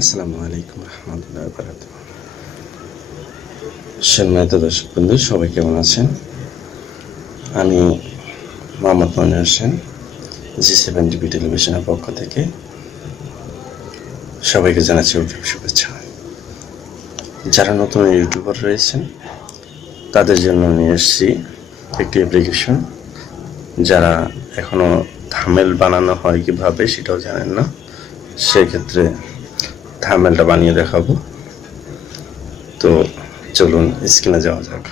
আসসালামু আলাইকুম রহমতুল্লাহ বারাত সম্মানিত দর্শক বন্ধু, সবাই কেমন আছেন? আমি Mohammad Monir Hossain, G seven TV টেলিভিশনের পক্ষ থেকে সবাইকে জানাচ্ছি ইউটিউব শুভেচ্ছা। যারা নতুন ইউটিউবার রয়েছেন, তাদের জন্য নিয়ে এসেছি একটি অ্যাপ্লিকেশন যারা এখনও থামেল বানানো হয় কীভাবে সেটাও জানেন না, সেক্ষেত্রে থামেলটা বানিয়ে দেখাবো তো চলুন স্ক্রিনে যাওয়া যাক